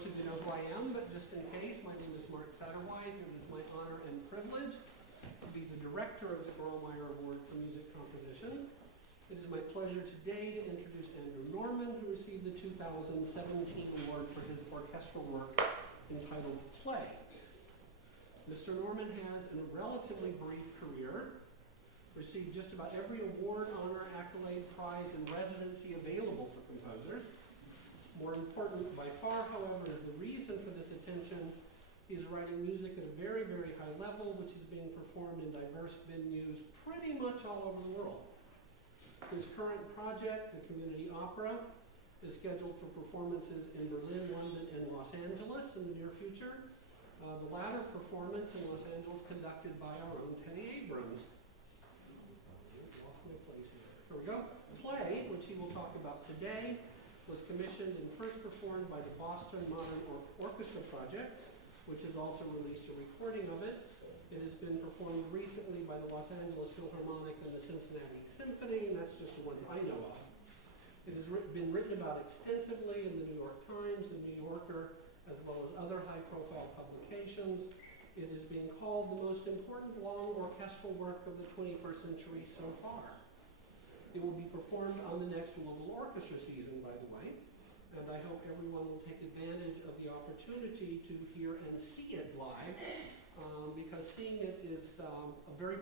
most of you know who I am, but just in case, my name is Mark Satterwhite. It is my honor and privilege to be the director of the Grawemeyer Award for Music Composition. It is my pleasure today to introduce Andrew Norman, who received the 2017 award for his orchestral work entitled Play. Mr. Norman has, in a relatively brief career, received just about every award, honor, accolade, prize, and residency available for composers. More important by far, however, the reason for this attention is writing music at a very, very high level, which is being performed in diverse venues pretty much all over the world. His current project, the Community Opera, is scheduled for performances in Berlin, London, and Los Angeles in the near future. The latter performance in Los Angeles conducted by our own Teddy Abrams. Lost my place here. Here we go. Play, which he will talk about today, was commissioned and first performed by the Boston Modern Orchestra Project, which has also released a recording of it. It has been performed recently by the Los Angeles Philharmonic and the Cincinnati Symphony, and that's just the ones I know of. It has been written about extensively in the New York Times, the New Yorker, as well as other high-profile publications. It is being called the most important long orchestral work of the 21st century so far. It will be performed on the next Louisville orchestra season, by the way, and I hope everyone will take advantage of the opportunity to hear and see it live, because seeing it is a very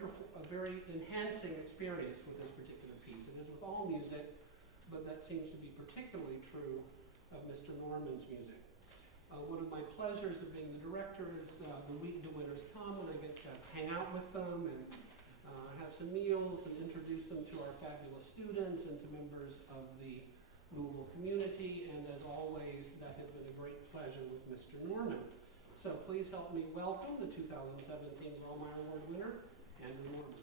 enhancing experience with this particular piece. It is with all music, but that seems to be particularly true of Mr. Norman's music. One of my pleasures of being the director is the week the winners come, when I get to hang out with them and have some meals and introduce them to our fabulous students and to members of the Louisville community. And as always, that has been a great pleasure with Mr. Norman. So please help me welcome the 2017 Grawemeyer Award winner, Andrew Norman.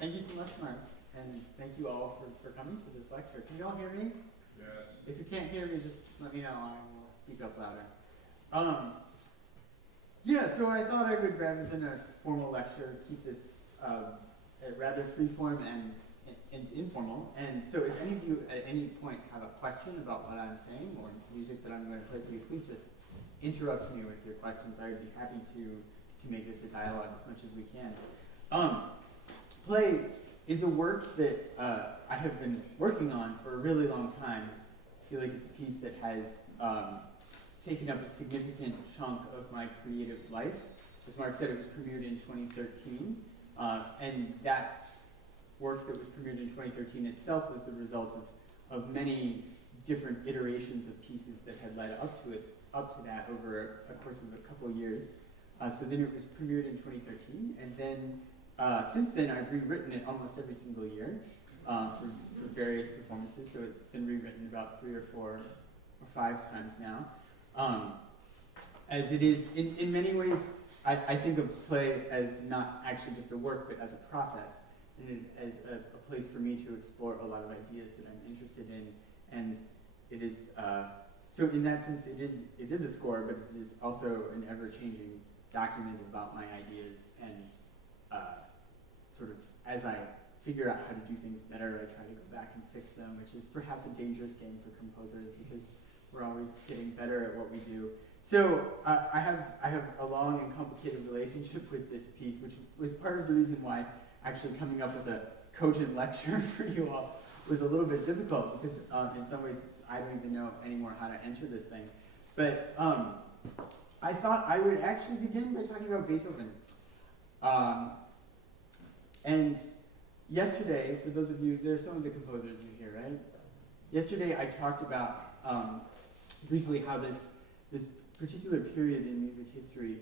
Thank you so much, Mark, and thank you all for coming to this lecture. Can you all hear me? Yes. If you can't hear me, just let me know and I will speak up louder. Yeah, so I thought I would, rather than a formal lecture, keep this rather free-form and informal. And so if any of you at any point have a question about what I'm saying or music that I'm going to play for you, please just interrupt me with your questions. I would be happy to make this a dialogue as much as we can. Play is a work that I have been working on for a really long time. I feel like it's a piece that has taken up a significant chunk of my creative life. As Mark said, it was premiered in 2013, and that work that was premiered in 2013 itself was the result of many different iterations of pieces that had led up to that over a course of a couple of years. So then it was premiered in 2013, and then since then, I've rewritten it almost every single year for various performances, so it's been rewritten about 3 or 4 or 5 times now. As it is, in many ways, I think of play as not actually just a work, but as a process, and as a place for me to explore a lot of ideas that I'm interested in. And it is, so in that sense, it is a score, but it is also an ever-changing document about my ideas, and sort of as I figure out how to do things better, I try to go back and fix them, which is perhaps a dangerous game for composers because we're always getting better at what we do. So I have a long and complicated relationship with this piece, which was part of the reason why actually coming up with a cogent lecture for you all was a little bit difficult, because in some ways I don't even know anymore how to enter this thing. But I thought I would actually begin by talking about Beethoven. And yesterday, for those of you, there's some of the composers you hear, right? Yesterday I talked about briefly how this particular period in music history,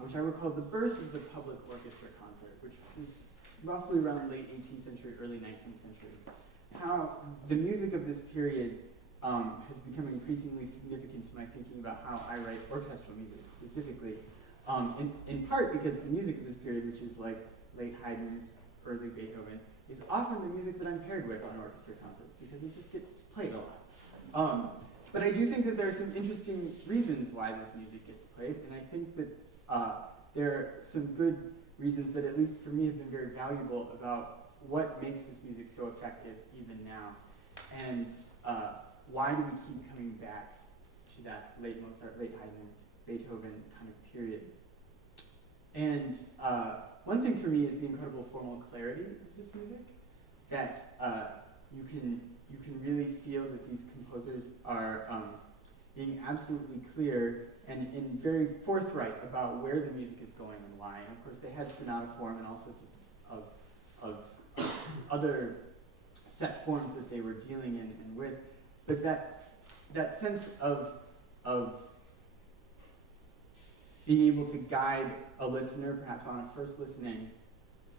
which I would call the birth of the public orchestra concert, which was roughly around late 18th century, early 19th century, how the music of this period has become increasingly significant to my thinking about how I write orchestral music specifically, in part because the music of this period, which is like late Haydn, early Beethoven, is often the music that I'm paired with on orchestra concerts because it just gets played a lot. But I do think that there are some interesting reasons why this music gets played, and I think that there are some good reasons that, at least for me, have been very valuable about what makes this music so effective even now. And why do we keep coming back to that late Mozart, late Haydn, Beethoven kind of period? And one thing for me is the incredible formal clarity of this music, that you can really feel that these composers are being absolutely clear and very forthright about where the music is going and why. And of course, they had sonata form and all sorts of other set forms that they were dealing in and with. But that sense of being able to guide a listener, perhaps on a first listening,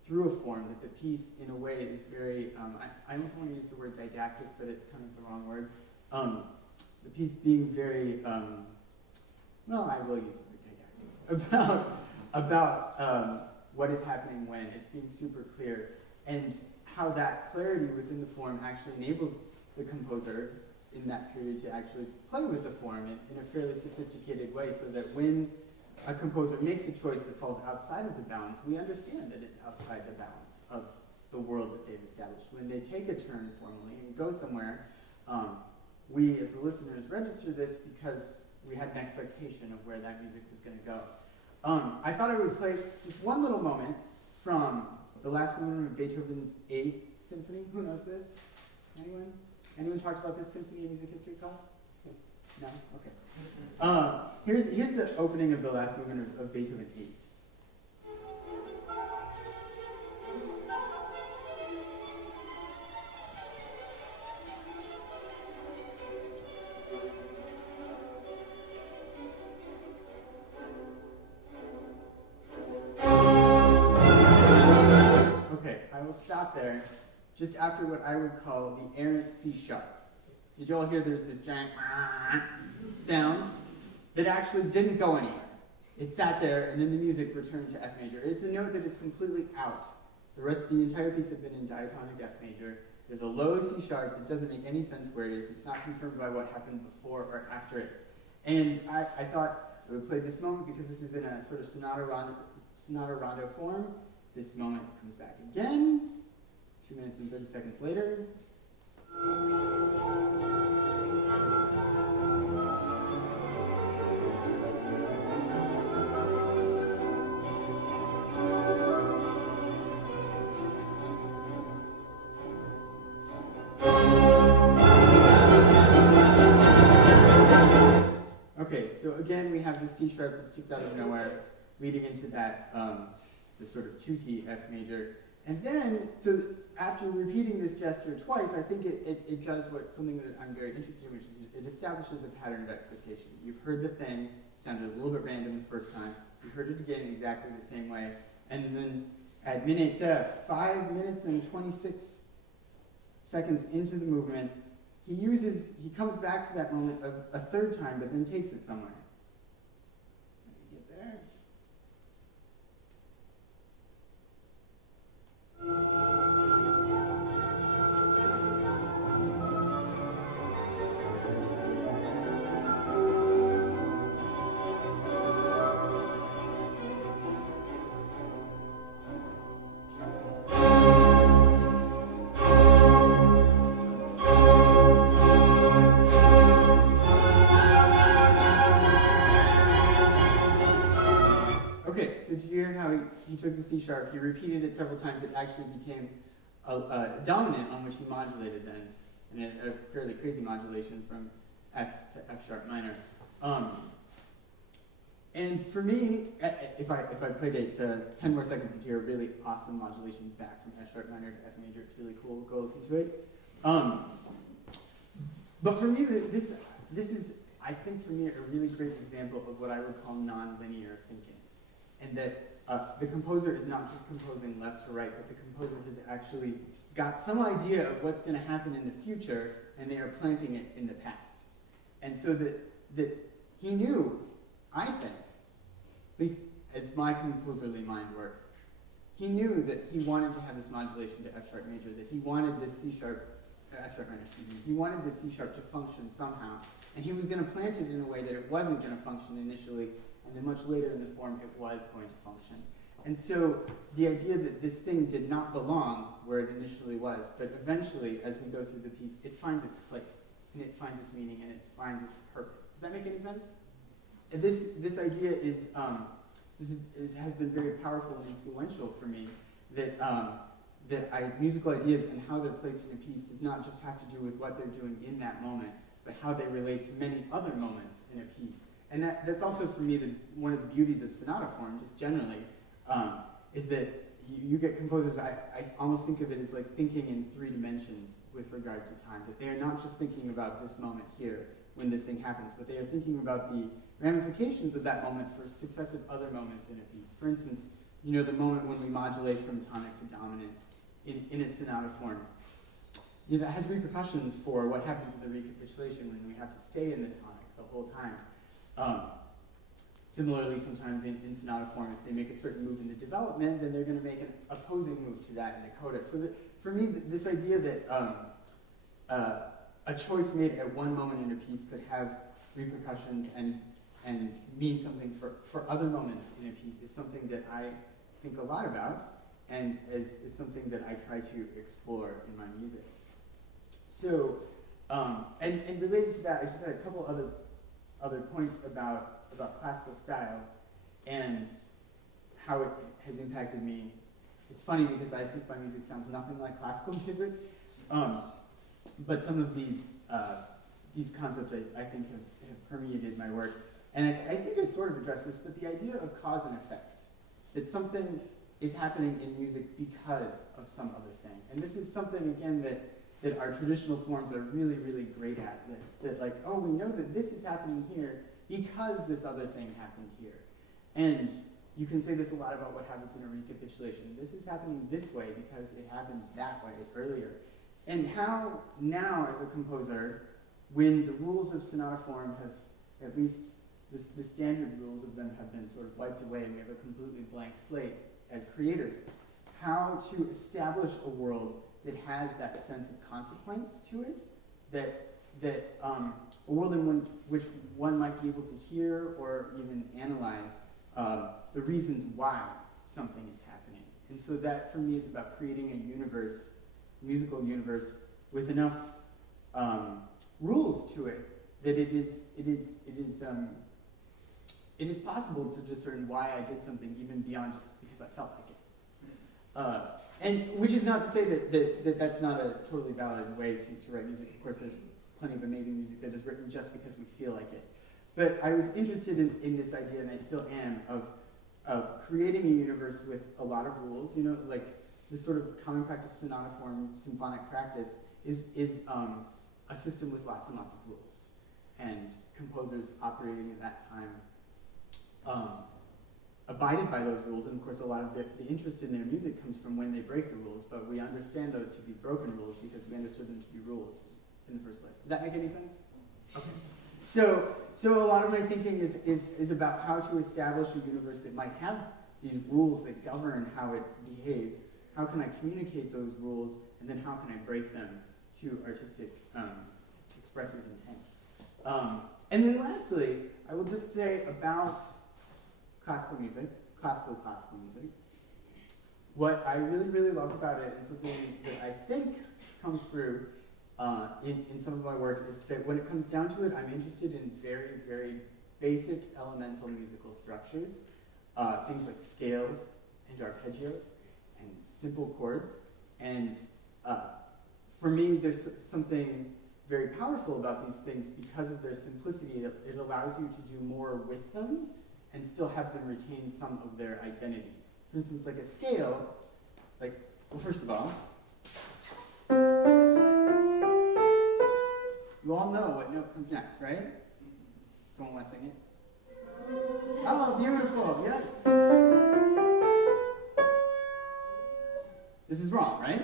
through a form, that the piece, in a way, is very, I almost want to use the word didactic, but it's kind of the wrong word. The piece being very, well, I will use the word didactic, about what is happening when it's being super clear, and how that clarity within the form actually enables the composer in that period to actually play with the form in a fairly sophisticated way, so that when a composer makes a choice that falls outside of the bounds, we understand that it's outside the bounds of the world that they've established. When they take a turn formally and go somewhere, we as the listeners register this because we had an expectation of where that music was going to go. I thought I would play just one little moment from the last movement of Beethoven's 8th Symphony. Who knows this? Anyone? Anyone talked about this symphony in music history class? No? Okay. Here's the opening of the last movement of Beethoven 8. Okay, I will stop there just after what I would call the errant C sharp. Did you all hear there's this giant sound that actually didn't go anywhere? It sat there, and then the music returned to F major. It's a note that is completely out. The entire piece had been in diatonic F major. There's a low C sharp that doesn't make any sense where it is. It's not confirmed by what happened before or after it. And I thought I would play this moment because this is in a sort of sonata rondo form. This moment comes back again, 2 minutes and 30 seconds later. Okay, so again we have the C sharp that sticks out of nowhere, leading into that this sort of 2T F major. And then, so after repeating this gesture twice, I think it does something that I'm very interested in, which is it establishes a pattern of expectation. You've heard the thing, it sounded a little bit random the first time, you heard it again exactly the same way, and then at 5 minutes and 26 seconds into the movement, he comes back to that moment a third time, but then takes it somewhere. Let me get there. He took the C sharp, he repeated it several times, it actually became a dominant on which he modulated then, and a fairly crazy modulation from F to F sharp minor. And for me, if I played it 10 more seconds, you'd hear a really awesome modulation back from F sharp minor to F major. It's really cool. Go listen to it. But for me, this is, I think for me, a really great example of what I would call non-linear thinking. And that the composer is not just composing left to right, but the composer has actually got some idea of what's going to happen in the future, and they are planting it in the past. And so that he knew, I think, at least as my composerly mind works, he knew that he wanted to have this modulation to F sharp major, that he wanted this C sharp, F sharp minor, excuse me, he wanted this C sharp to function somehow, and he was going to plant it in a way that it wasn't going to function initially, and then much later in the form it was going to function. And so the idea that this thing did not belong where it initially was, but eventually, as we go through the piece, it finds its place, and it finds its meaning, and it finds its purpose. Does that make any sense? And this idea has been very powerful and influential for me, that musical ideas and how they're placed in a piece does not just have to do with what they're doing in that moment, but how they relate to many other moments in a piece. And that's also for me one of the beauties of sonata form, just generally, is that you get composers, I almost think of it as like thinking in 3 dimensions with regard to time, that they are not just thinking about this moment here when this thing happens, but they are thinking about the ramifications of that moment for successive other moments in a piece. For instance, the moment when we modulate from tonic to dominant in a sonata form, that has repercussions for what happens in the recapitulation when we have to stay in the tonic the whole time. Similarly, sometimes in sonata form, if they make a certain move in the development, then they're going to make an opposing move to that in a coda. So that, for me, this idea that a choice made at one moment in a piece could have repercussions and mean something for other moments in a piece is something that I think a lot about, and is something that I try to explore in my music. So, and related to that, I just had a couple other points about classical style and how it has impacted me. It's funny because I think my music sounds nothing like classical music, but some of these concepts I think have permeated my work. And I think I sort of addressed this, but the idea of cause and effect, that something is happening in music because of some other thing. And this is something, again, that our traditional forms are really, really great at. That like, oh, we know that this is happening here because this other thing happened here. And you can say this a lot about what happens in a recapitulation. This is happening this way because it happened that way earlier. And how now, as a composer, when the rules of sonata form have, at least the standard rules of them have been sort of wiped away and we have a completely blank slate as creators, how to establish a world that has that sense of consequence to it, that a world in which one might be able to hear or even analyze the reasons why something is happening. And so that, for me, is about creating a universe, musical universe, with enough rules to it that it is possible to discern why I did something even beyond just because I felt like it. And which is not to say that that's not a totally valid way to write music. Of course, there's plenty of amazing music that is written just because we feel like it. But I was interested in this idea, and I still am, of creating a universe with a lot of rules. Like this sort of common practice sonata form, symphonic practice, is a system with lots and lots of rules. And composers operating at that time abided by those rules, and of course a lot of the interest in their music comes from when they break the rules, but we understand those to be broken rules because we understood them to be rules in the first place. Does that make any sense? Okay. So a lot of my thinking is about how to establish a universe that might have these rules that govern how it behaves. How can I communicate those rules, and then how can I break them to artistic expressive intent? And then lastly, I will just say about classical music, classical music. What I really, really love about it, and something that I think comes through in some of my work, is that when it comes down to it, I'm interested in very, very basic elemental musical structures, things like scales and arpeggios and simple chords. And for me, there's something very powerful about these things because of their simplicity. It allows you to do more with them and still have them retain some of their identity. For instance, like a scale, well, first of all, you all know what note comes next, right? Someone want to sing it? Oh, beautiful, yes. This is wrong, right?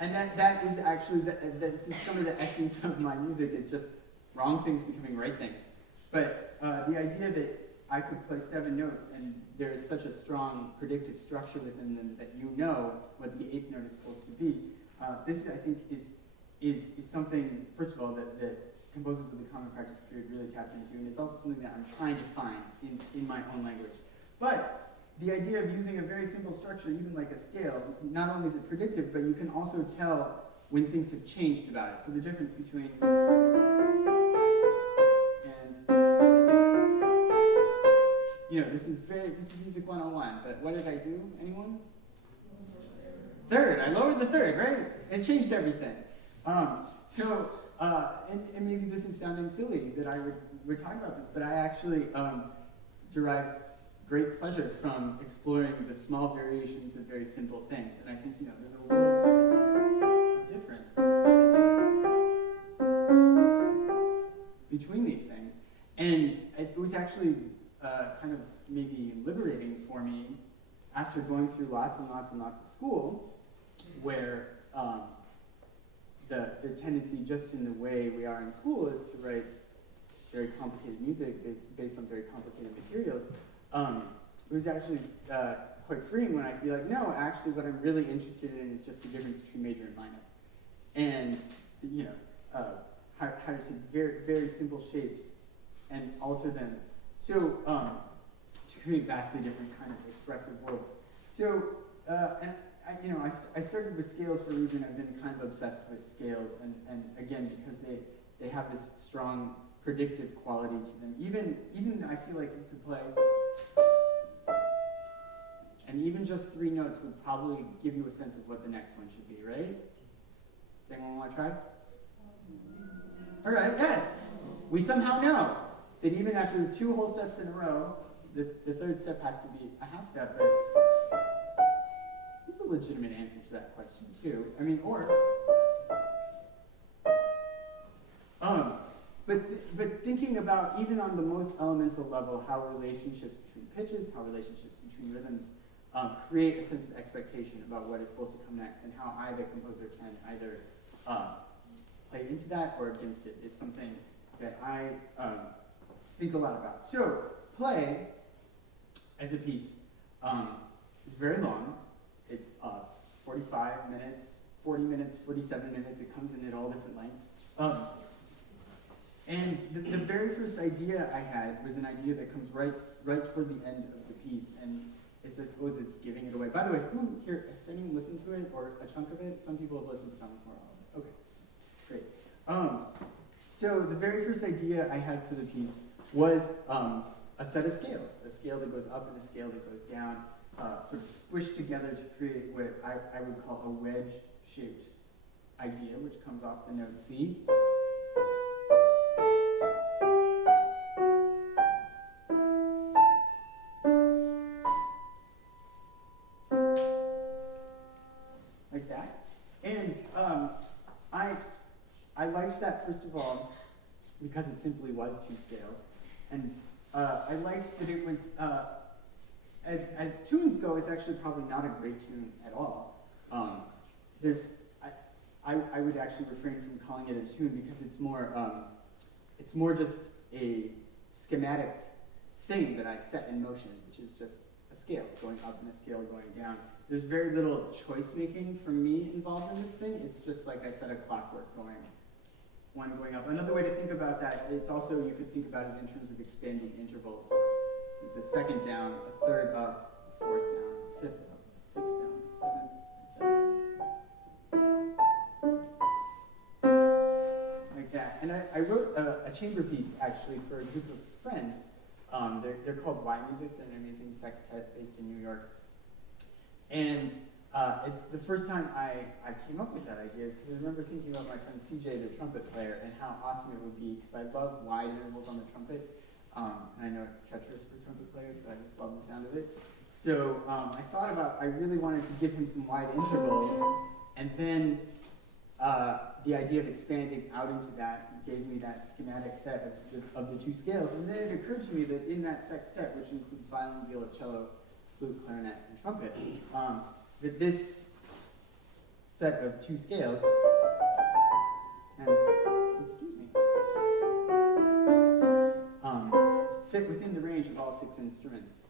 And that is actually, this is some of the essence of my music, is just wrong things becoming right things. But the idea that I could play 7 notes and there is such a strong predictive structure within them that you know what the 8th note is supposed to be, this I think is something, first of all, that composers of the common practice period really tapped into, and it's also something that I'm trying to find in my own language. But the idea of using a very simple structure, even like a scale, not only is it predictive, but you can also tell when things have changed about it. So the difference between and this is music 101, but what did I do? Anyone? Third. I lowered the third, right? And changed everything. And maybe this is sounding silly that we're talking about this, but I actually derive great pleasure from exploring the small variations of very simple things. And I think, there's a world of difference between these things. And it was actually kind of maybe liberating for me after going through lots and lots and lots of school, where the tendency just in the way we are in school is to write very complicated music based on very complicated materials. It was actually quite freeing when I could be like, no, actually what I'm really interested in is just the difference between major and minor. And, how to take very, very simple shapes and alter them so to create vastly different kind of expressive worlds. So, and I started with scales for a reason. I've been kind of obsessed with scales, and again, because they have this strong predictive quality to them. Even I feel like you could play, and even just 3 notes would probably give you a sense of what the next one should be, right? Does anyone want to try? All right, yes. We somehow know that even after 2 whole steps in a row, the third step has to be a half step, but there's a legitimate answer to that question too. I mean, but thinking about, even on the most elemental level, how relationships between pitches, how relationships between rhythms create a sense of expectation about what is supposed to come next, and how I, the composer, can either play into that or against it, is something that I think a lot about. So, play, as a piece, is very long. It's 45 minutes, 40 minutes, 47 minutes. It comes in at all different lengths. And the very first idea I had was an idea that comes right toward the end of the piece, and I suppose it's giving it away. By the way, who here, has anyone listened to it, or a chunk of it? Some people have listened to some more. Okay, great. So the very first idea I had for the piece was a set of scales, a scale that goes up and a scale that goes down, sort of squished together to create what I would call a wedge-shaped idea, which comes off the note C. Like that. And I liked that, first of all, because it simply was 2 scales. And I liked that it was, as tunes go, it's actually probably not a great tune at all. I would actually refrain from calling it a tune because it's more just a schematic thing that I set in motion, which is just a scale going up and a scale going down. There's very little choice making from me involved in this thing. It's just like I said, a clockwork going, one going up. Another way to think about that, it's also, you could think about it in terms of expanding intervals. It's a second down, a third up, a fourth down, a fifth up, a sixth down, a seventh, etc. Like that. And I wrote a chamber piece, actually, for a group of friends. They're called Y Music. They're an amazing sextet based in New York. And it's the first time I came up with that idea, because I remember thinking about my friend CJ, the trumpet player, and how awesome it would be, because I love wide intervals on the trumpet. And I know it's treacherous for trumpet players, but I just love the sound of it. So I thought about, I really wanted to give him some wide intervals, and then the idea of expanding out into that gave me that schematic set of the 2 scales. And then it occurred to me that in that sextet, which includes violin, viola, cello, flute, clarinet, and trumpet, that this set of 2 scales, and excuse me, fit within the range of all 6 instruments.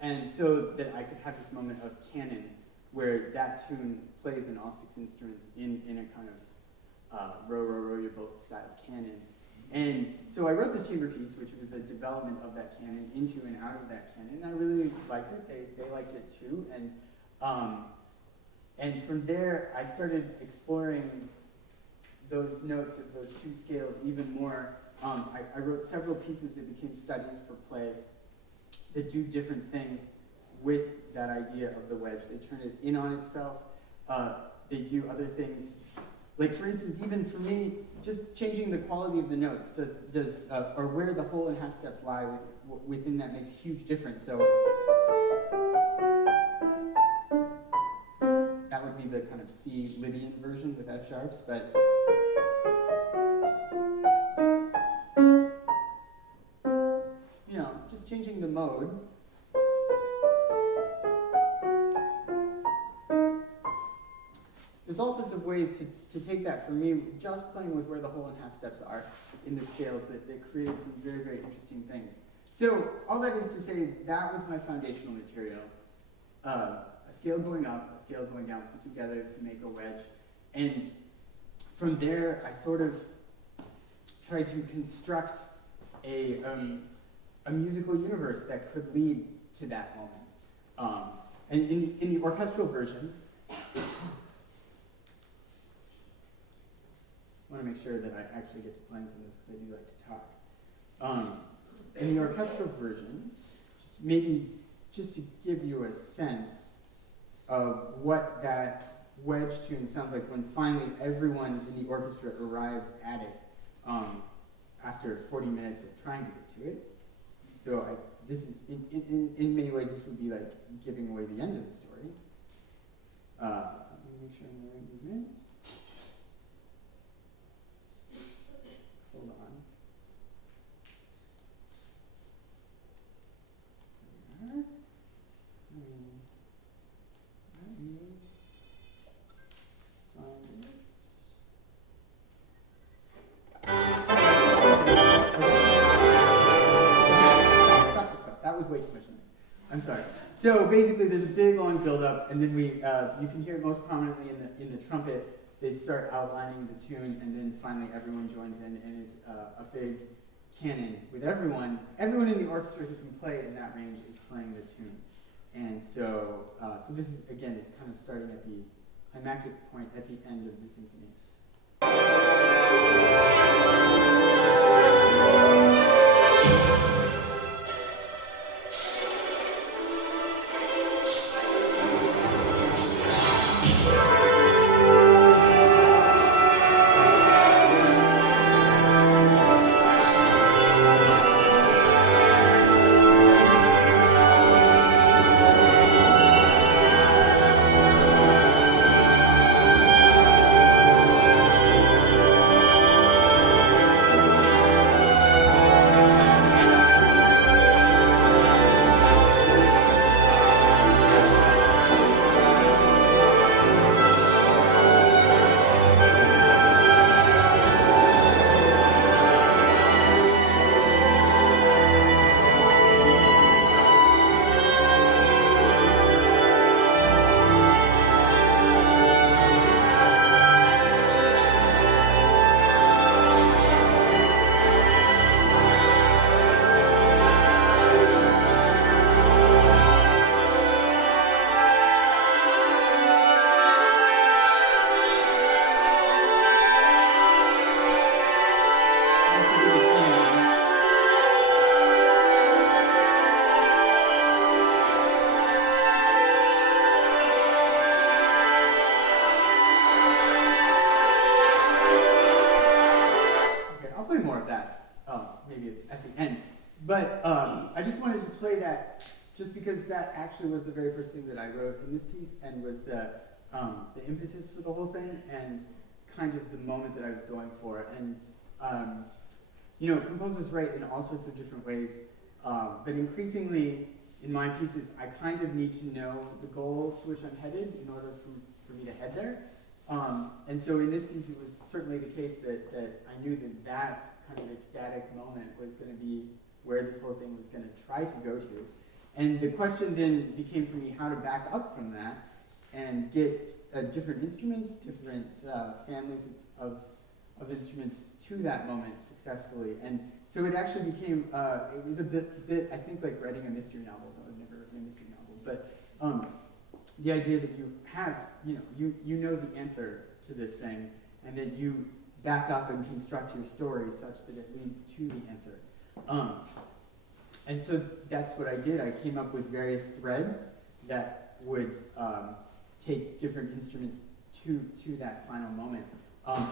And so that I could have this moment of canon where that tune plays in all 6 instruments in a kind of row, row, row your boat style canon. And so I wrote this chamber piece, which was a development of that canon into and out of that canon. And I really liked it. They liked it too. And from there, I started exploring those notes of those two scales even more. I wrote several pieces that became studies for play that do different things with that idea of the wedge. They turn it in on itself. They do other things. Like, for instance, even for me, just changing the quality of the notes or where the whole and half steps lie within that makes a huge difference. So that would be the kind of C Lydian version with F sharps, but just changing the mode. There's all sorts of ways to take that for me, just playing with where the whole and half steps are in the scales that created some very, very interesting things. So all that is to say, that was my foundational material. A scale going up, a scale going down, put together to make a wedge. And from there, I sort of tried to construct a musical universe that could lead to that moment. And in the orchestral version, I want to make sure that I actually get to playing some of this because I do like to talk. In the orchestral version, just to give you a sense of what that wedge tune sounds like when finally everyone in the orchestra arrives at it after 40 minutes of trying to get to it. So this is, in many ways, this would be like giving away the end of the story. Let me make sure I'm in the right movement. Hold on. There. Let me find this. Stop. That was way too much noise. I'm sorry. So basically, there's a big long build-up, and then you can hear it most prominently in the trumpet. They start outlining the tune, and then finally everyone joins in, and it's a big canon with everyone. Everyone in the orchestra who can play in that range is playing the tune. And so this is, again, is kind of starting at the climactic point at the end of the symphony. But I just wanted to play that just because that actually was the very first thing that I wrote in this piece and was the impetus for the whole thing and kind of the moment that I was going for. And, composers write in all sorts of different ways, but increasingly in my pieces, I kind of need to know the goal to which I'm headed in order for me to head there. And so in this piece, it was certainly the case that I knew that kind of ecstatic moment was going to be where this whole thing was going to try to go to. And the question then became for me how to back up from that and get different instruments, different families of of instruments to that moment successfully. And so it actually became, it was a bit, I think, like writing a mystery novel, though I've never written a mystery novel. But the idea that you have, you know the answer to this thing, and then you back up and construct your story such that it leads to the answer. And so that's what I did. I came up with various threads that would take different instruments to that final moment.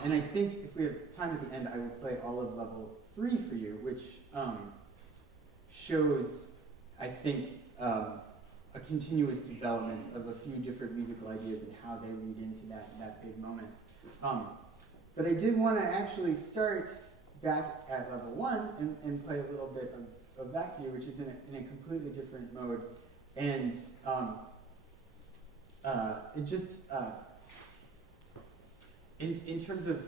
And I think if we have time at the end, I will play all of level 3 for you, which shows, I think, a continuous development of a few different musical ideas and how they lead into that big moment. But I did want to actually start back at level 1 and play a little bit of that for you, which is in a completely different mode. And it just, in terms of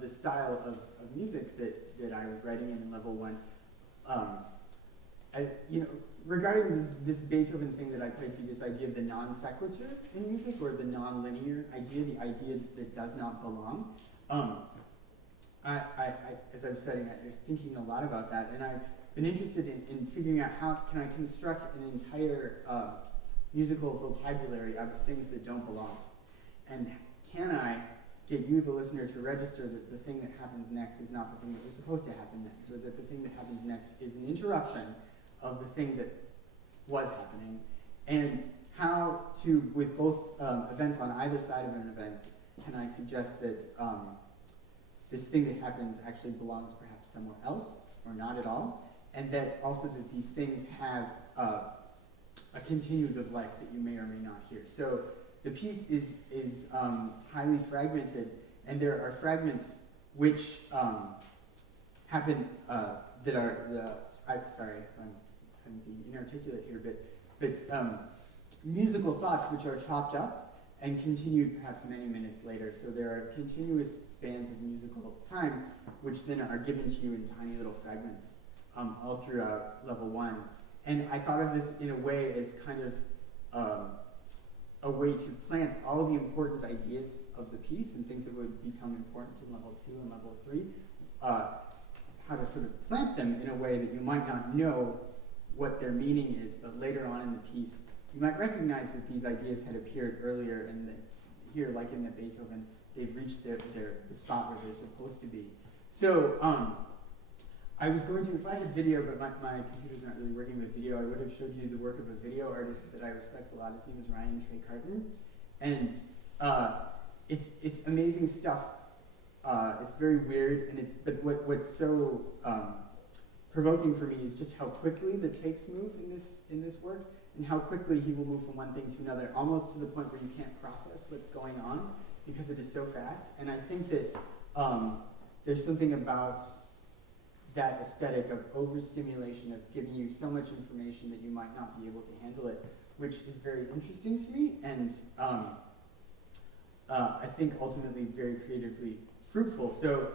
the style of music that I was writing in level 1, regarding this Beethoven thing that I played for you, this idea of the non sequitur in music, or the non-linear idea, the idea that does not belong. As I've said, I was thinking a lot about that, and I've been interested in figuring out how can I construct an entire musical vocabulary out of things that don't belong, and can I get you, the listener, to register that the thing that happens next is not the thing that was supposed to happen next, or that the thing that happens next is an interruption of the thing that was happening, and how to, with both events on either side of an event, can I suggest that this thing that happens actually belongs perhaps somewhere else, or not at all, and that also that these things have a continuative life that you may or may not hear. So the piece is highly fragmented, and there are fragments which happen that are sorry if I'm being inarticulate here, but musical thoughts which are chopped up and continued perhaps many minutes later. So there are continuous spans of musical time which then are given to you in tiny little fragments all throughout level 1. And I thought of this in a way as kind of a way to plant all of the important ideas of the piece and things that would become important in level 2 and level 3, how to sort of plant them in a way that you might not know what their meaning is, but later on in the piece, you might recognize that these ideas had appeared earlier, and that here, like in the Beethoven, they've reached the spot where they're supposed to be. So I was going to, if I had video, but my computer's not really working with video, I would have showed you the work of a video artist that I respect a lot. His name is Ryan Trey Carton, and it's amazing stuff. It's very weird, and but what's so provoking for me is just how quickly the takes move in this work, and how quickly he will move from one thing to another, almost to the point where you can't process what's going on because it is so fast. And I think that there's something about that aesthetic of overstimulation, of giving you so much information that you might not be able to handle it, which is very interesting to me, and I think ultimately very creatively fruitful. So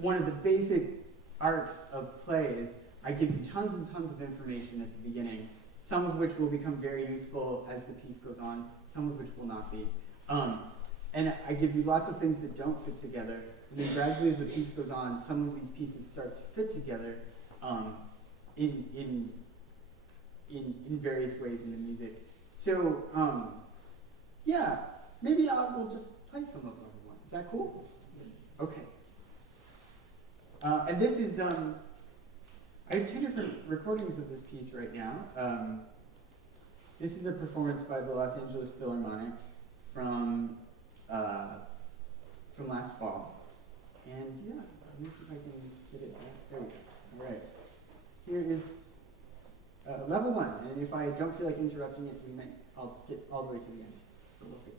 one of the basic arcs of play is I give you tons and tons of information at the beginning, some of which will become very useful as the piece goes on, some of which will not be. And I give you lots of things that don't fit together, and then gradually as the piece goes on, some of these pieces start to fit together in various ways in the music. So yeah, maybe we'll just play some of level 1. Is that cool? Yes. Okay. And this is, I have 2 different recordings of this piece right now. This is a performance by the Los Angeles Philharmonic from last fall. And yeah, let me see if I can get it back. There we go. All right. Here is level 1, and if I don't feel like interrupting it, I'll get all the way to the end. But we'll see.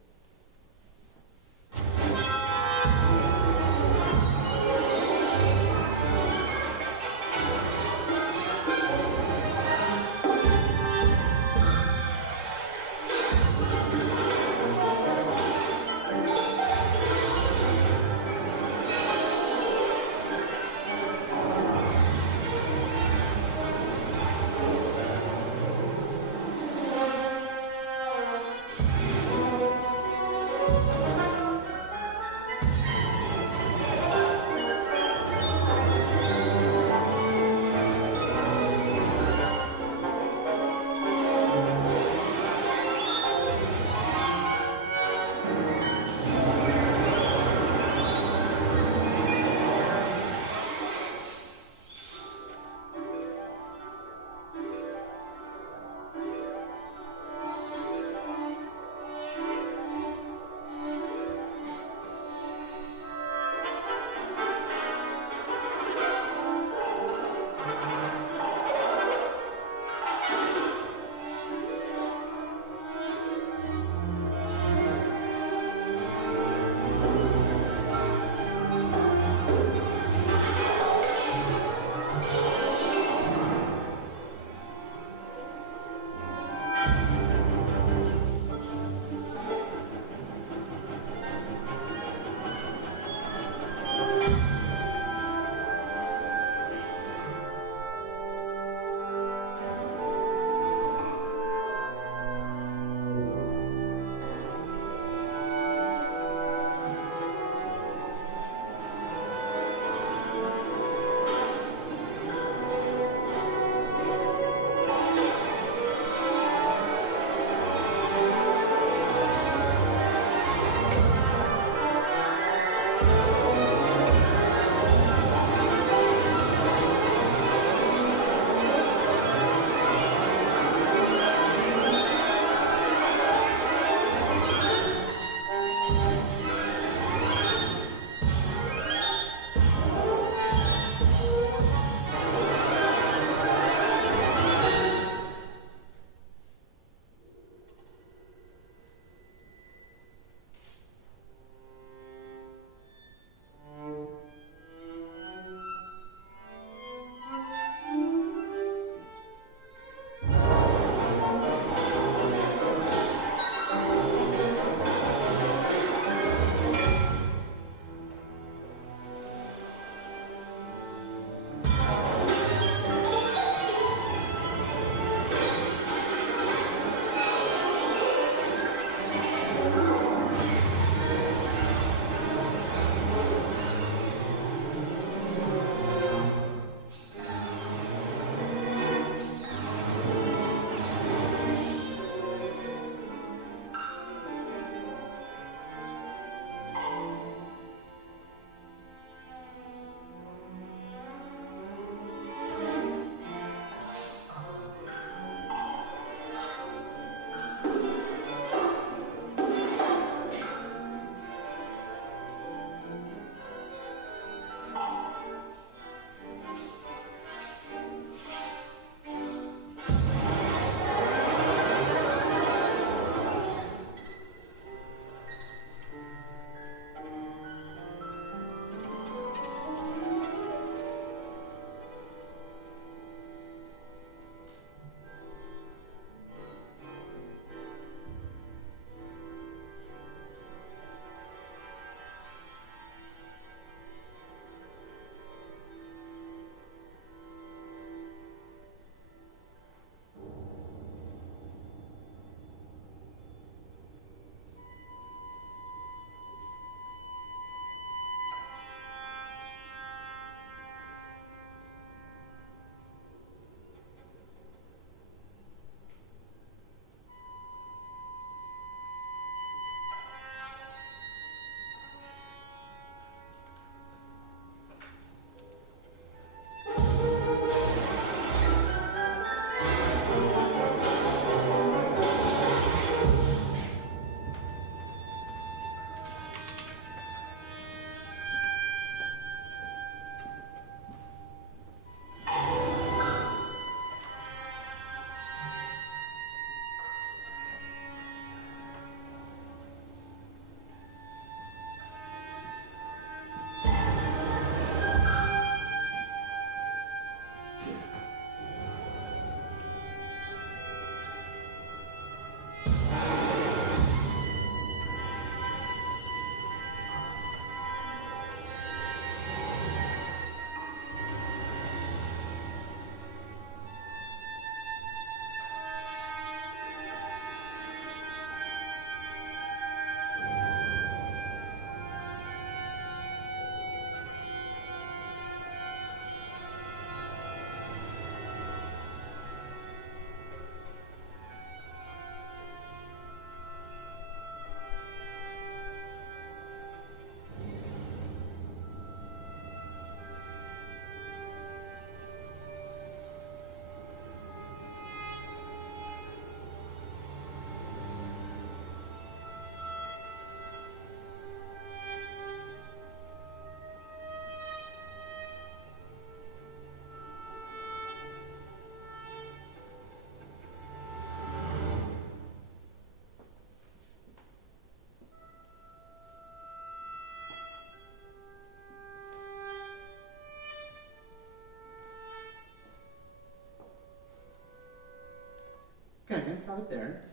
Okay, I'm gonna start it there.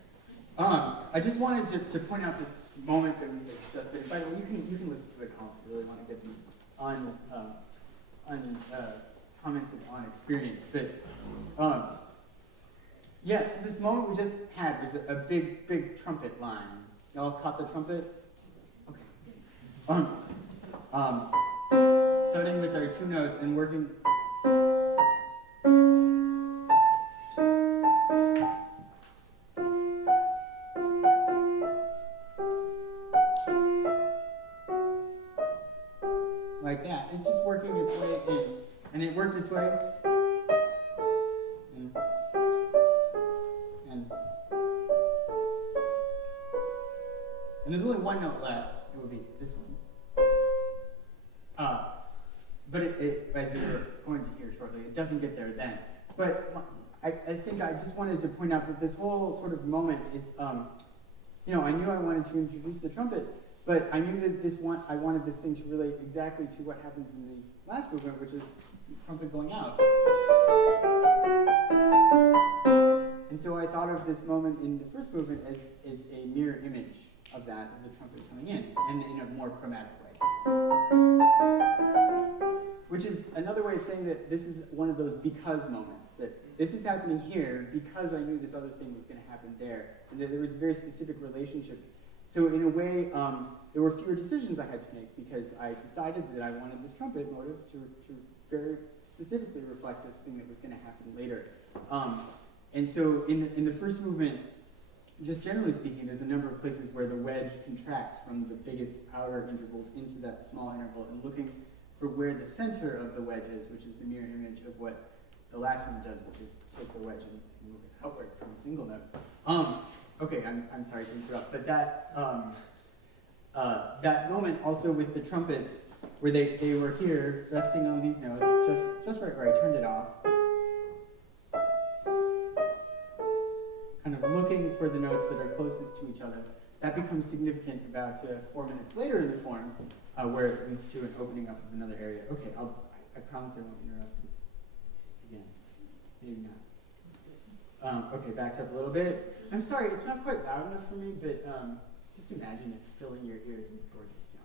I just wanted to point out this moment that we just did. By the way, you can listen to it at home if you really want to get the commented on experience. But yeah, so this moment we just had was a big trumpet line. Y'all caught the trumpet? Okay. Starting with our two notes and working. Like that. It's just working its way in. And it worked its way. And there's only one note left. It would be this one. But it, as you're going to hear shortly, it doesn't get there then. But I think I just wanted to point out that this whole sort of moment is, you know, I knew I wanted to introduce the trumpet, but I knew that I wanted this thing to relate exactly to what happens in the last movement, which is the trumpet going out. And so I thought of this moment in the first movement as a mirror image of that, of the trumpet coming in a more chromatic way. Which is another way of saying that this is one of those because moments, that this is happening here because I knew this other thing was going to happen there, and that there was a very specific relationship. So in a way, there were fewer decisions I had to make because I decided that I wanted this trumpet motive to very specifically reflect this thing that was going to happen later. And so in the first movement, just generally speaking, there's a number of places where the wedge contracts from the biggest outer intervals into that small interval, and looking for where the center of the wedge is, which is the mirror image of what the last one does, which is take the wedge and move it outward from a single note. Okay, I'm sorry to interrupt, but that moment also with the trumpets, where they were here resting on these notes, just right where I turned it off, kind of looking for the notes that are closest to each other. That becomes significant about 4 minutes later in the form, where it leads to an opening up of another area. Okay, I promise I won't interrupt this again. Maybe not. Okay, backed up a little bit. I'm sorry, it's not quite loud enough for me, but just imagine it filling your ears with gorgeous sound.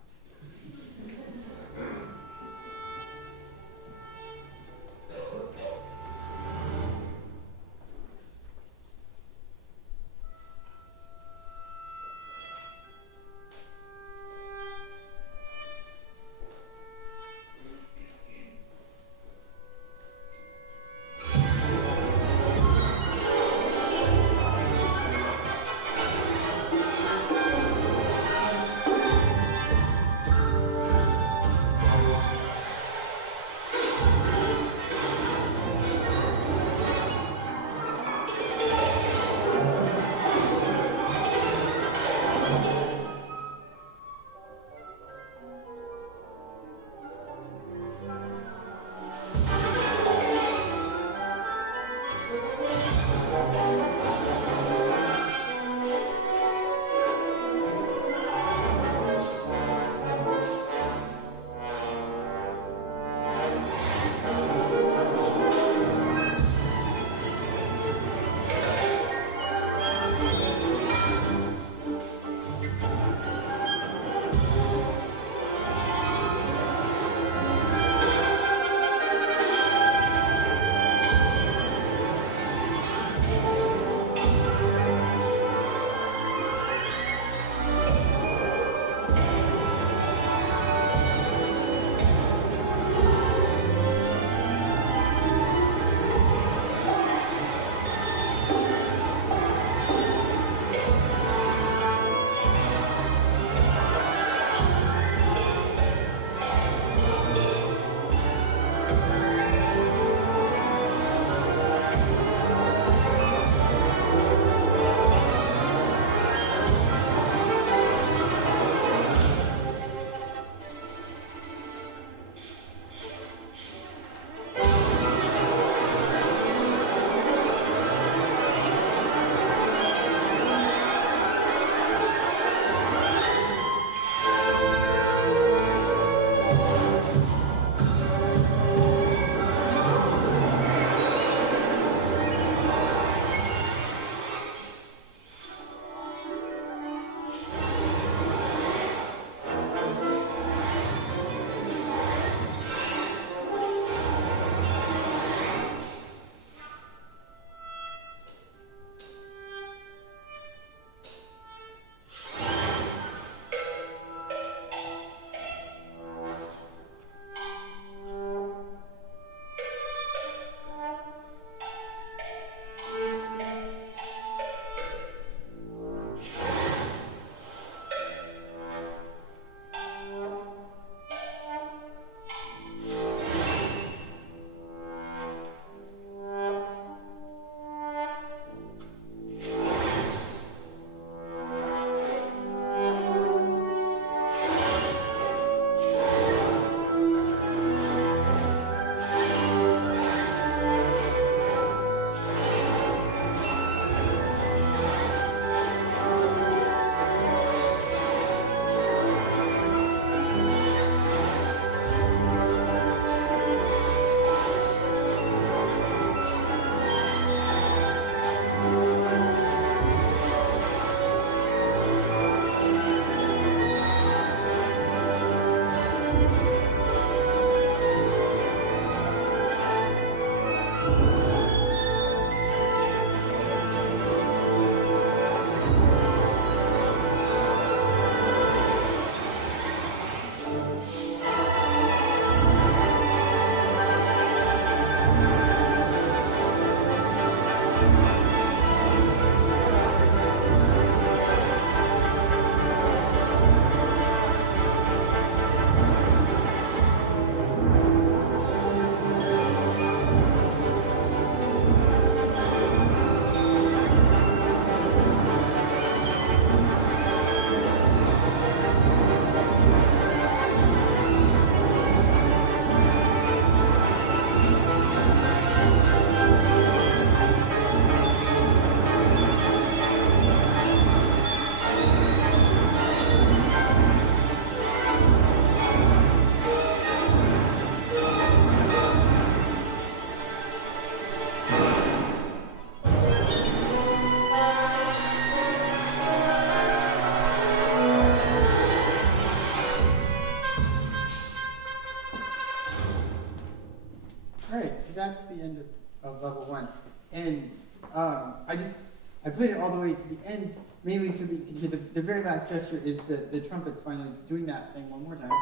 I played it all the way to the end, mainly so that you can hear the very last gesture is the trumpets finally doing that thing one more time.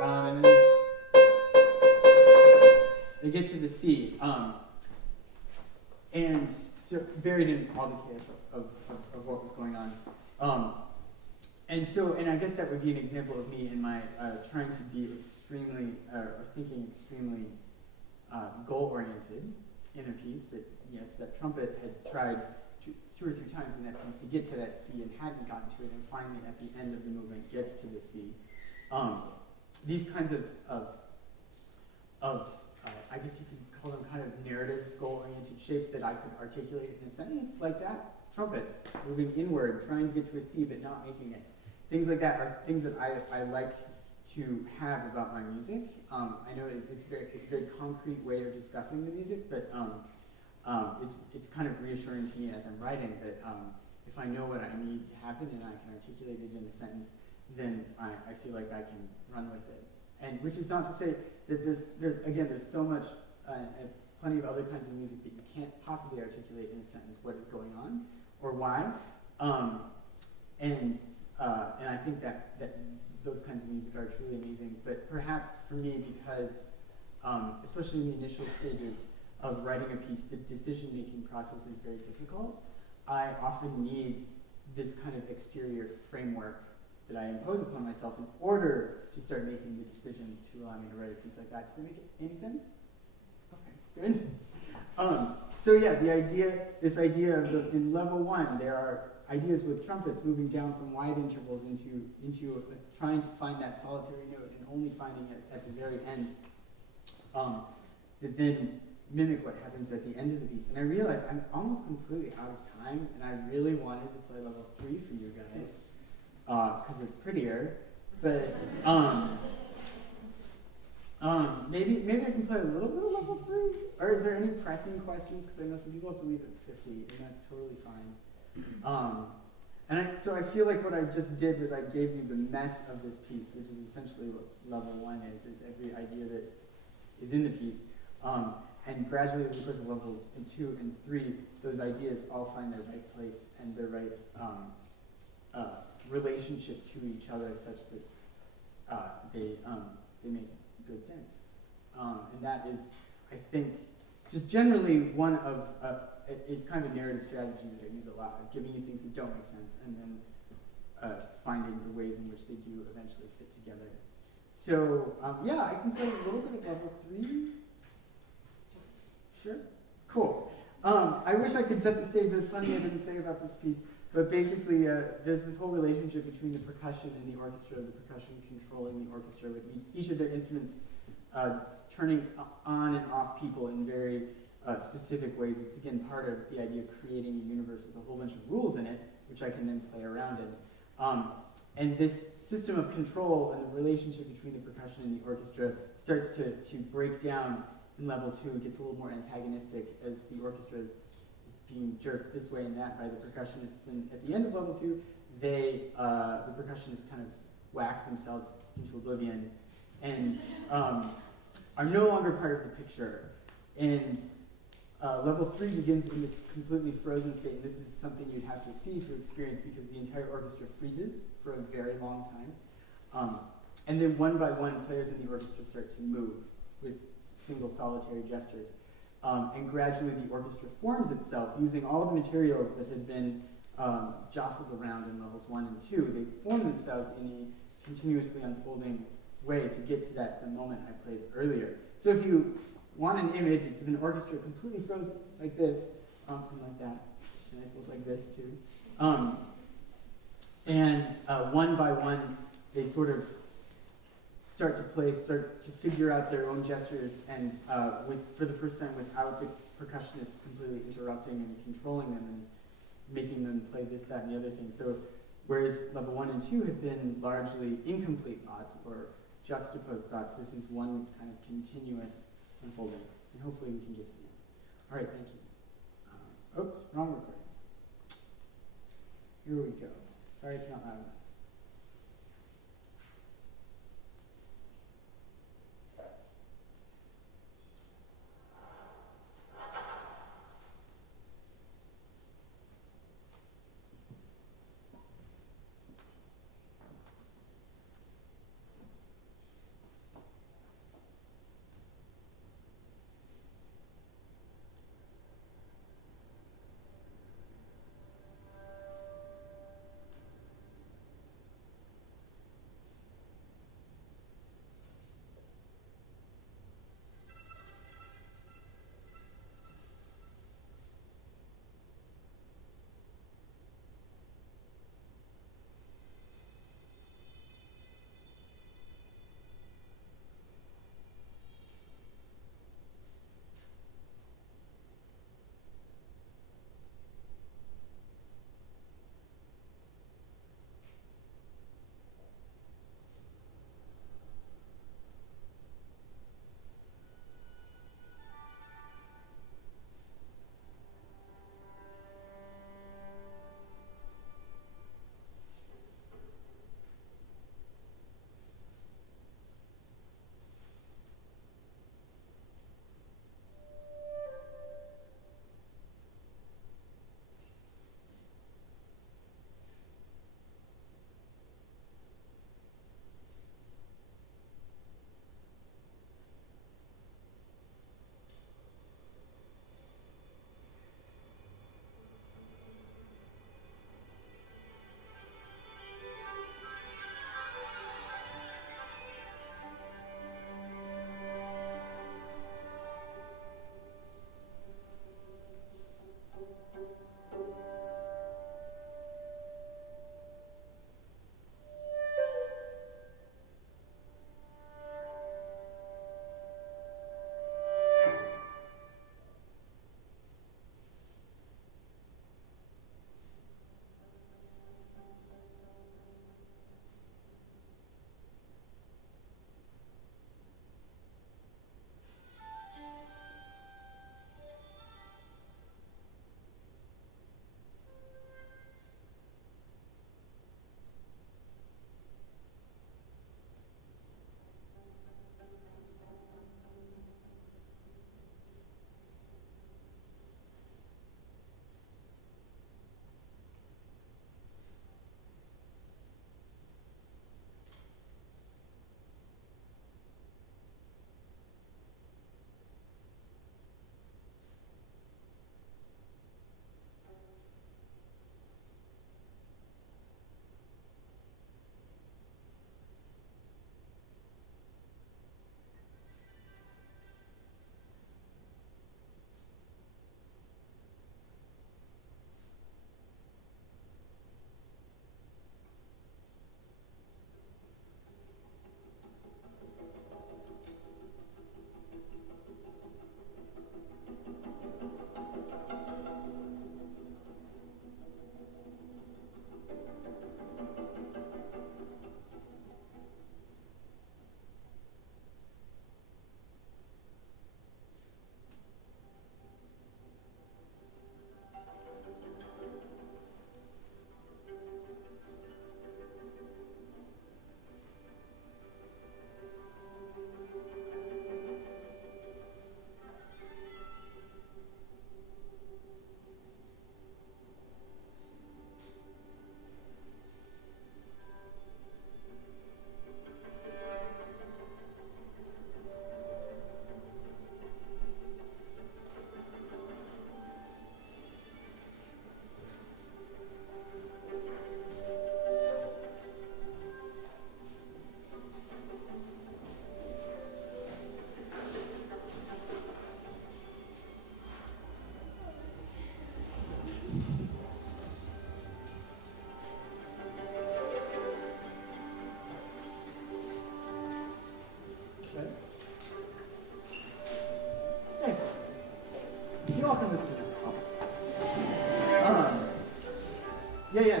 And then they get to the C. And so buried in all the chaos of what was going on. And I guess that would be an example of me in my trying to be extremely, or thinking extremely goal-oriented in a piece that, yes, that trumpet had tried two or three times in that piece to get to that C and hadn't gotten to it, and finally at the end of the movement gets to the C. These kinds of I guess you could call them kind of narrative, goal-oriented shapes that I could articulate in a sentence like that. Trumpets, moving inward, trying to get to a C but not making it. Things like that are things that I like to have about my music. I know it's a very concrete way of discussing the music, but it's kind of reassuring to me as I'm writing that if I know what I need to happen and I can articulate it in a sentence, then I feel like I can run with it. And which is not to say that there's so much, plenty of other kinds of music that you can't possibly articulate in a sentence what is going on or why. And I think that those kinds of music are truly amazing. But perhaps for me, because especially in the initial stages of writing a piece, the decision-making process is very difficult. I often need this kind of exterior framework that I impose upon myself in order to start making the decisions to allow me to write a piece like that. Does that make any sense? Okay, good. So yeah, this idea of in level 1, there are ideas with trumpets moving down from wide intervals into trying to find that solitary note and only finding it at the very end, that then mimic what happens at the end of the piece. And I realized I'm almost completely out of time, and I really wanted to play level 3 for you guys, because it's prettier, but maybe I can play a little bit of level 3? Or is there any pressing questions? Because I know some people have to leave at 50, and that's totally fine. So I feel like what I just did was I gave you the mess of this piece, which is essentially what level 1 is every idea that is in the piece. And gradually, over the course of level 2 and 3, those ideas all find their right place and their right relationship to each other, such that they make good sense. And that is, I think, just generally one of it's kind of a narrative strategy that I use a lot, of giving you things that don't make sense and then finding the ways in which they do eventually fit together. So yeah, I can play a little bit of level 3. Sure? Cool. I wish I could set the stage. There's plenty I didn't say about this piece. But basically, there's this whole relationship between the percussion and the orchestra, the percussion controlling the orchestra with each of their instruments turning on and off people in very specific ways. It's, again, part of the idea of creating a universe with a whole bunch of rules in it, which I can then play around in. And this system of control and the relationship between the percussion and the orchestra starts to break down in level 2. It gets a little more antagonistic as the orchestra is being jerked this way and that by the percussionists. And at the end of level 2, the percussionists kind of whack themselves into oblivion and are no longer part of the picture. And level 3 begins in this completely frozen state. This is something you'd have to see to experience because the entire orchestra freezes for a very long time. And then one by one, players in the orchestra start to move with single solitary gestures. And gradually the orchestra forms itself using all of the materials that had been jostled around in levels 1 and 2. They form themselves in a continuously unfolding way to get to the moment I played earlier. So if you want an image, it's of an orchestra completely frozen, like this, and like that, and I suppose like this too. And one by one, they sort of start to figure out their own gestures, and for the first time without the percussionists completely interrupting and controlling them and making them play this, that, and the other thing. So whereas level 1 and 2 had been largely incomplete thoughts or juxtaposed thoughts, this is one kind of continuous unfolding, and hopefully we can get to the end. All right, thank you. Oops, wrong recording. Here we go. Sorry it's not loud enough.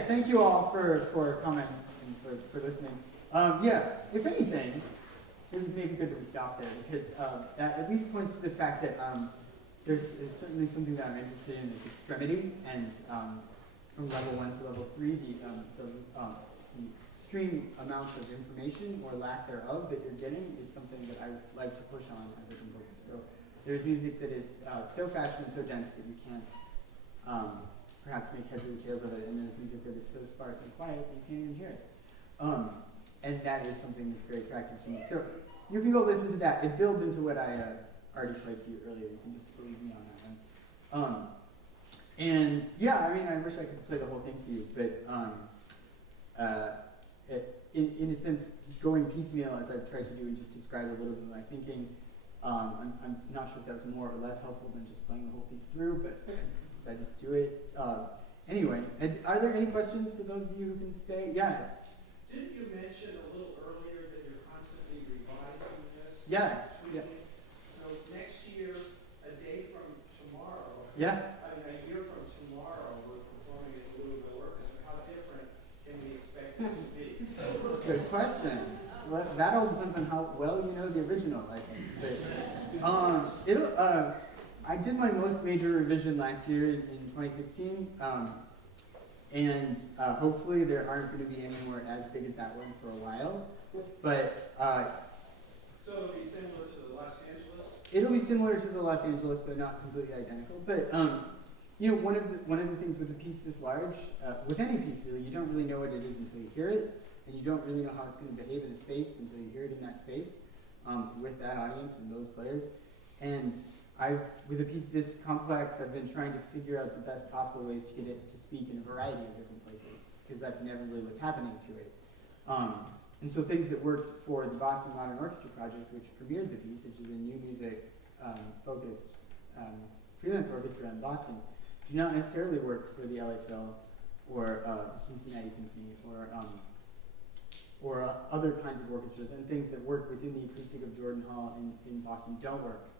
thank you all for coming and for listening. If anything, it was maybe good that we stopped there because that at least points to the fact that there's certainly something that I'm interested in is extremity, and from level 1 to level 3, the extreme amounts of information or lack thereof that you're getting is something that I like to push on as a composer. So there's music that is so fast and so dense that you can't perhaps make heads or tails of it, and there's music that is so sparse and quiet that you can't even hear it. And that is something that's very attractive to me. So you can go listen to that. It builds into what I already played for you earlier. You can just believe me on that one. I wish I could play the whole thing for you, but in a sense, going piecemeal as I've tried to do and just describe a little bit of my thinking, I'm not sure if that was more or less helpful than just playing the whole piece through, but I decided to do it. Anyway, are there any questions for those of you who can stay? Yes? Didn't you mention a little earlier that you're constantly revising this? Yes. So next year, a day from tomorrow, Yeah. a year from tomorrow, we're performing at the Louisville Orchestra. How different can we expect it to be? Good question. Well, that all depends on how well you know the original, I think. But, I did my most major revision last year in 2016, and hopefully there aren't going to be any more as big as that one for a while. But so it'll be similar to the Los Angeles? It'll be similar to the Los Angeles, they're not completely identical. But one of the things with a piece this large, with any piece really, you don't really know what it is until you hear it, and you don't really know how it's going to behave in a space until you hear it in that space with that audience and those players. And with a piece this complex, I've been trying to figure out the best possible ways to get it to speak in a variety of different places, because that's inevitably what's happening to it. And so things that worked for the Boston Modern Orchestra Project, which premiered the piece, which is a new music focused freelance orchestra in Boston, do not necessarily work for the LA Phil or the Cincinnati Symphony or other kinds of orchestras, and things that work within the acoustic of Jordan Hall in Boston don't work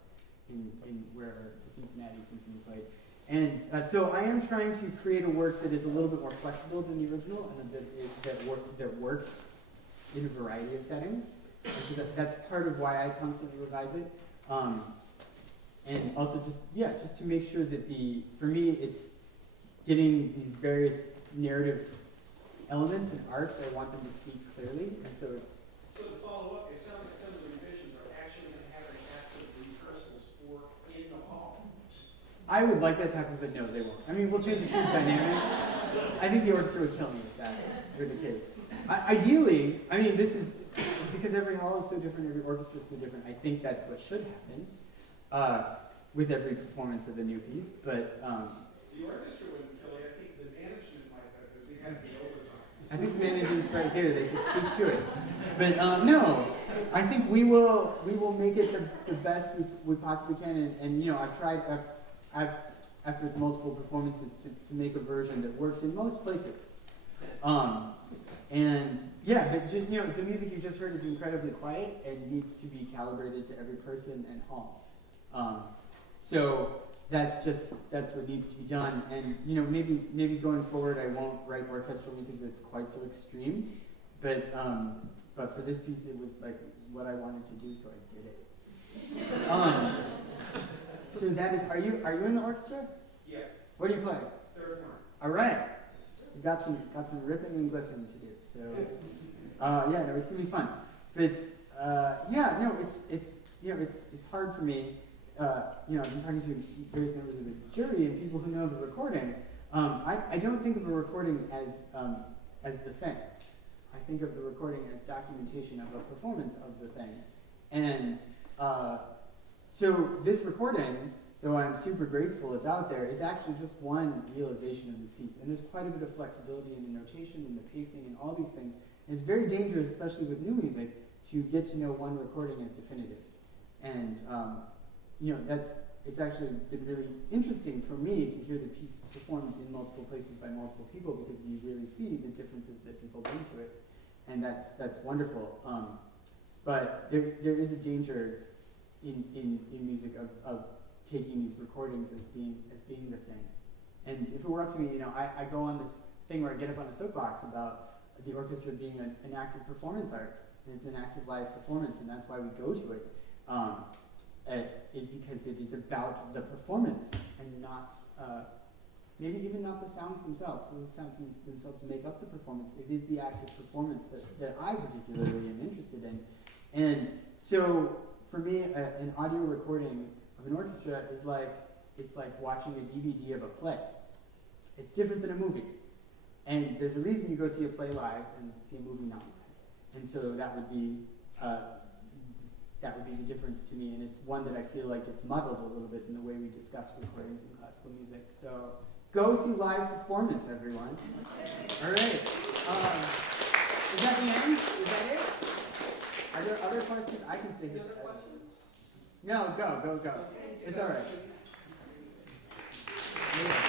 in where the Cincinnati Symphony played. And so I am trying to create a work that is a little bit more flexible than the original, and that works in a variety of settings. And so that's part of why I constantly revise it. And also just to make sure that for me, it's getting these various narrative elements and arcs. I want them to speak clearly, and so it's. So to follow up, it sounds like some of the revisions are actually going to have an active rehearsals for in the hall. I would like that to happen, but no, they won't. I mean, we'll change a few dynamics. I think the orchestra would kill me if that were the case. Ideally, I mean, this is because every hall is so different, every orchestra is so different. I think that's what should happen with every performance of a new piece. But the orchestra wouldn't kill you. I think the management might have, because we have the overtime. I think the management's right here; they could speak to it. But no, I think we will make it the best we possibly can. And I've tried. After its multiple performances, to make a version that works in most places. But just, the music you just heard is incredibly quiet and needs to be calibrated to every person and hall. So that's what needs to be done. And maybe going forward, I won't write orchestral music that's quite so extreme. But for this piece, it was like what I wanted to do, so I did it. So that is. Are you in the orchestra? Yeah. What do you play? Third horn. All right. We've got some ripping and glistening to do. So it's gonna be fun. But it's hard for me. I've been talking to various members of the jury and people who know the recording. I don't think of a recording as the thing. I think of the recording as documentation of a performance of the thing. And so this recording, though I'm super grateful it's out there, is actually just one realization of this piece. And there's quite a bit of flexibility in the notation and the pacing and all these things. And it's very dangerous, especially with new music, to get to know one recording as definitive. And it's actually been really interesting for me to hear the piece performed in multiple places by multiple people, because you really see the differences that people bring to it. And that's wonderful. But there is a danger in music of taking these recordings as being the thing. And if it were up to me, I go on this thing where I get up on a soapbox about the orchestra being an active performance art, and it's an active live performance, and that's why we go to it, is because it is about the performance and not, maybe even not the sounds themselves. So the sounds themselves make up the performance. It is the active performance that I particularly am interested in. And so for me, an audio recording of an orchestra is it's like watching a DVD of a play. It's different than a movie. And there's a reason you go see a play live and see a movie not live. And so that would be the difference to me, and it's one that I feel like it's muddled a little bit in the way we discuss recordings in classical music. So go see live performance, everyone. All right. Is that the end? Is that it? Are there other questions? I can stay here. Any other questions? No, go. Okay, It's all right. please. Yeah.